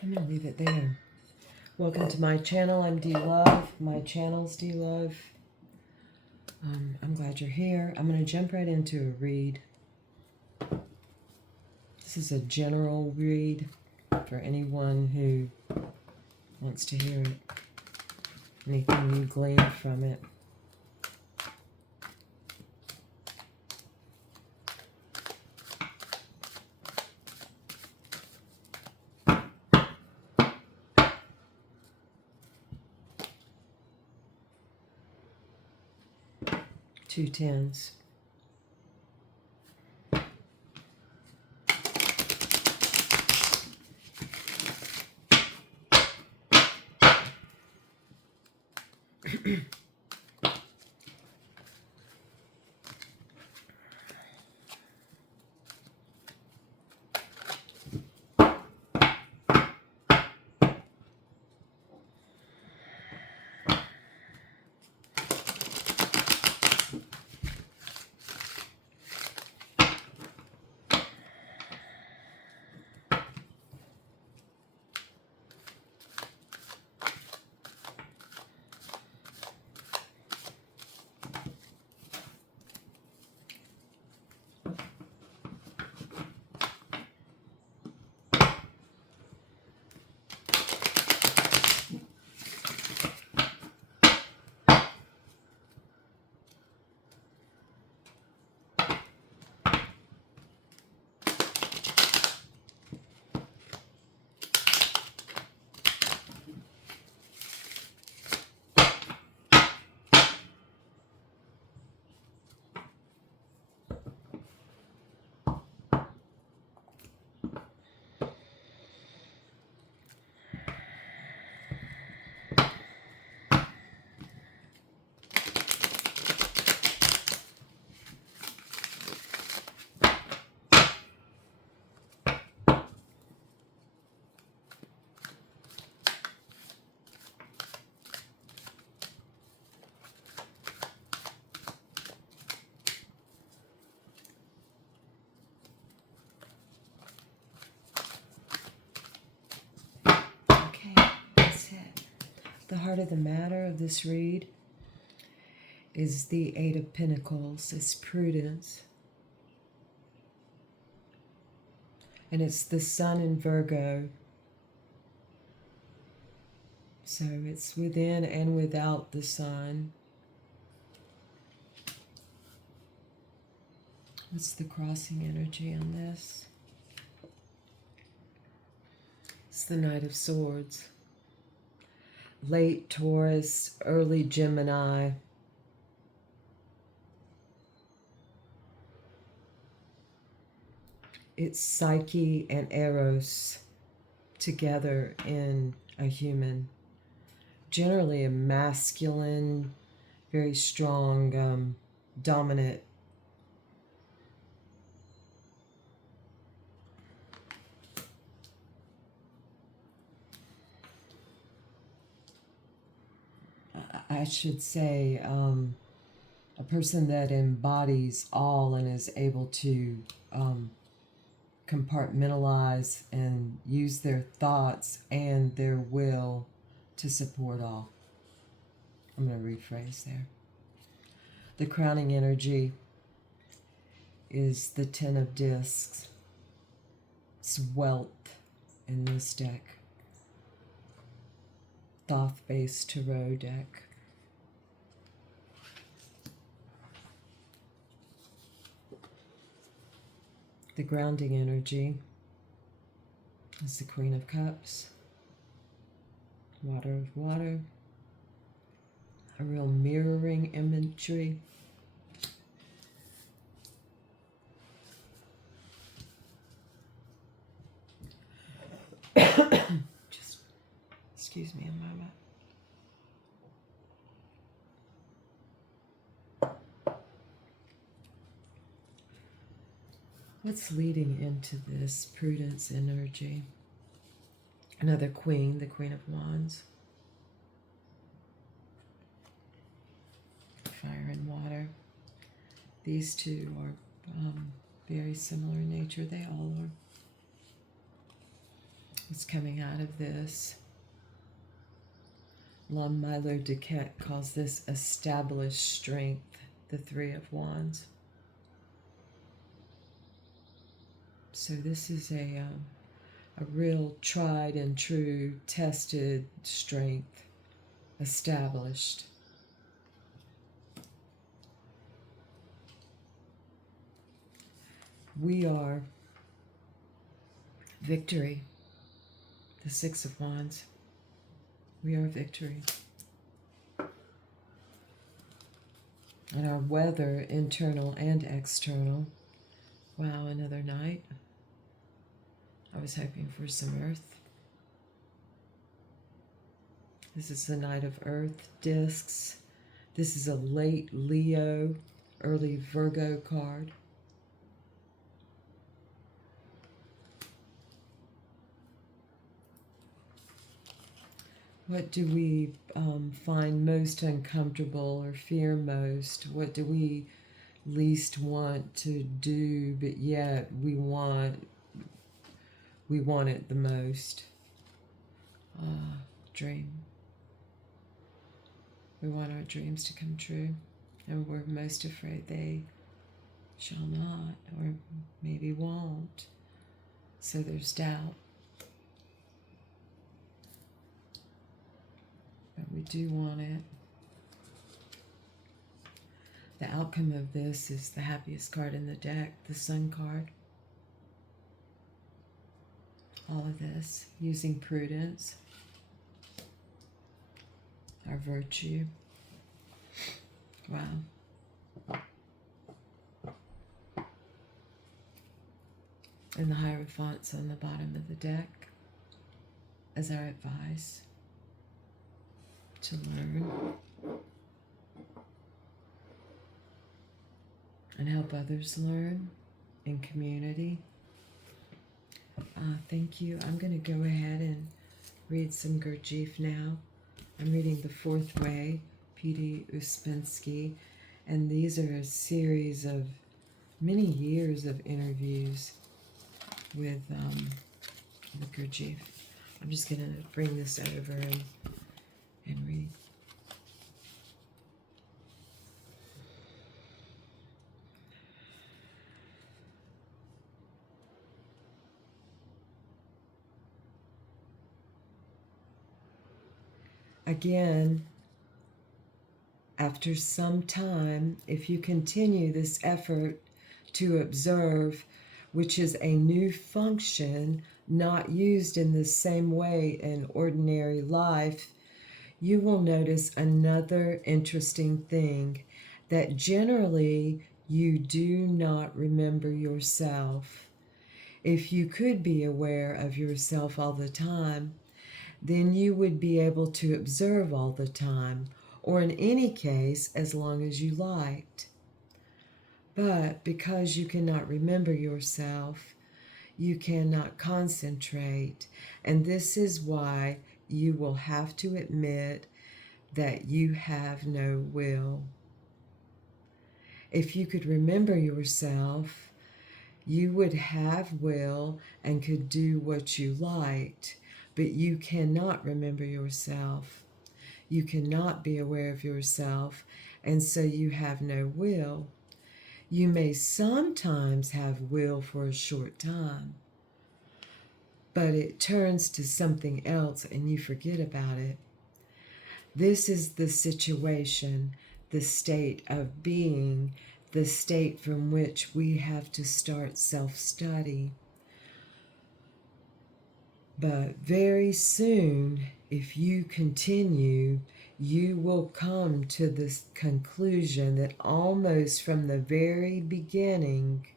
I'm going to leave it there. Welcome to my channel. I'm D-Love. My channel's D-Love. I'm glad you're here. I'm going to jump right into a read. This is a general read for anyone who wants to hear it. Anything you glean from it. Two tens. The heart of the matter of this read is the Eight of Pentacles. It's prudence. And it's the sun in Virgo. So it's within and without the sun. What's the crossing energy on this? It's the Knight of Swords. Late Taurus, early Gemini. It's Psyche and Eros together in a human. Generally a masculine, very strong, dominant. I should say a person that embodies all and is able to compartmentalize and use their thoughts and their will to support all. I'm going to rephrase there. The crowning energy is the Ten of Discs. It's wealth in this deck. Thoth-based tarot deck. The grounding energy is the Queen of Cups. Water of water. A real mirroring imagery. Just, excuse me a moment. What's leading into this prudence energy? Another queen, the Queen of Wands. Fire and water. These two are very similar in nature. They all are. What's coming out of this? Lon Milo DuQuette calls this established strength, the Three of Wands. So this is a real tried and true, tested strength, established. We are victory, the Six of Wands. We are victory. And our weather, internal and external. Wow, another night. I was hoping for some earth. This is the night of earth discs. This is a late Leo, early Virgo card. What do we find most uncomfortable or fear most? What do we least want to do, but yet we want it the most? Dream. We want our dreams to come true, and we're most afraid they shall not, or maybe won't. So there's doubt. But we do want it. The outcome of this is the happiest card in the deck, the Sun card. All of this, using prudence, our virtue. Wow. And the Hierophant's on the bottom of the deck as our advice to learn and help others learn in community. Thank you. I'm going to go ahead and read some Gurdjieff now. I'm reading The Fourth Way, P.D. Ouspensky, and these are a series of many years of interviews with Gurdjieff. I'm just going to bring this over and read. Again, after some time, if you continue this effort to observe, which is a new function not used in the same way in ordinary life, you will notice another interesting thing, that generally you do not remember yourself. If you could be aware of yourself all the time, then you would be able to observe all the time, or in any case, as long as you liked. But because you cannot remember yourself, you cannot concentrate, and this is why you will have to admit that you have no will. If you could remember yourself, you would have will and could do what you liked. But you cannot remember yourself. You cannot be aware of yourself, and so you have no will. You may sometimes have will for a short time, but it turns to something else and you forget about it. This is the situation, the state of being, the state from which we have to start self-study. But very soon, if you continue, you will come to this conclusion that almost from the very beginning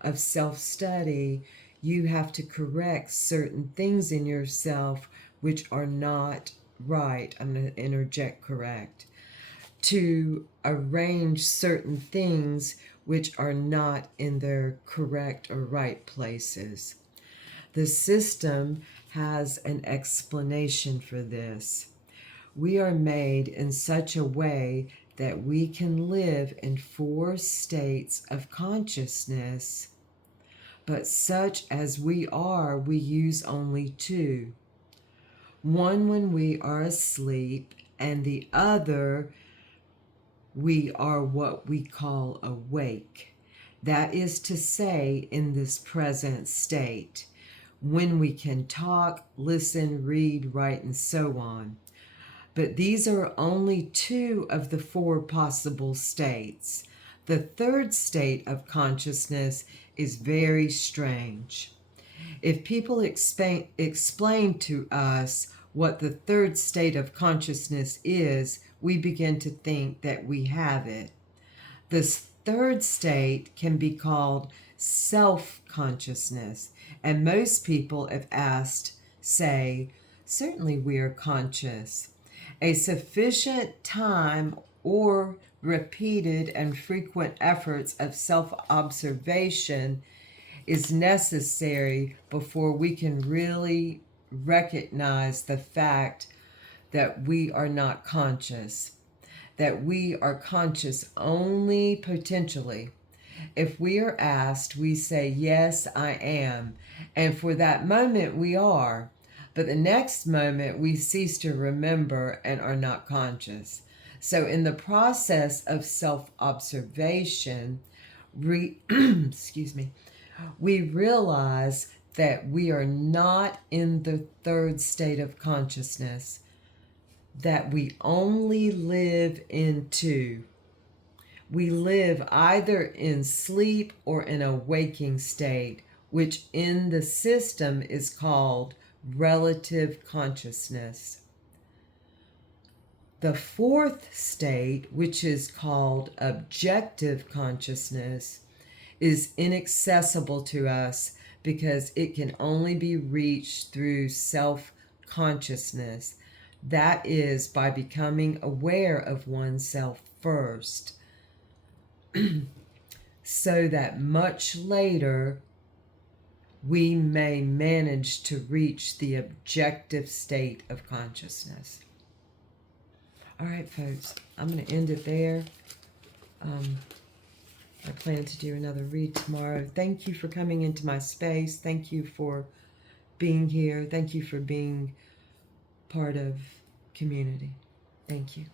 of self-study, you have to correct certain things in yourself which are not right. I'm going to interject correct. To arrange certain things which are not in their correct or right places. The system has an explanation for this. We are made in such a way that we can live in 4 states of consciousness, but such as we are, we use only two. One when we are asleep, and the other we are what we call awake. That is to say, in this present state, when we can talk, listen, read, write, and so on. But these are only two of the four possible states. The third state of consciousness is very strange. If people explain to us what the third state of consciousness is, we begin to think that we have it. This third state can be called self-consciousness, and most people, if asked, say, certainly we are conscious. A sufficient time or repeated and frequent efforts of self-observation is necessary before we can really recognize the fact that we are not conscious, that we are conscious only potentially. If we are asked, we say, yes, I am. And for that moment, we are. But the next moment, we cease to remember and are not conscious. So in the process of self-observation, excuse me, we realize that we are not in the third state of consciousness, that we only live in two. We live either in sleep or in a waking state, which in the system is called relative consciousness. The fourth state, which is called objective consciousness, is inaccessible to us because it can only be reached through self-consciousness. That is, by becoming aware of oneself first, so that much later we may manage to reach the objective state of consciousness. All right, folks, I'm going to end it there. I plan to do another read tomorrow. Thank you for coming into my space. Thank you for being here. Thank you for being part of community. Thank you.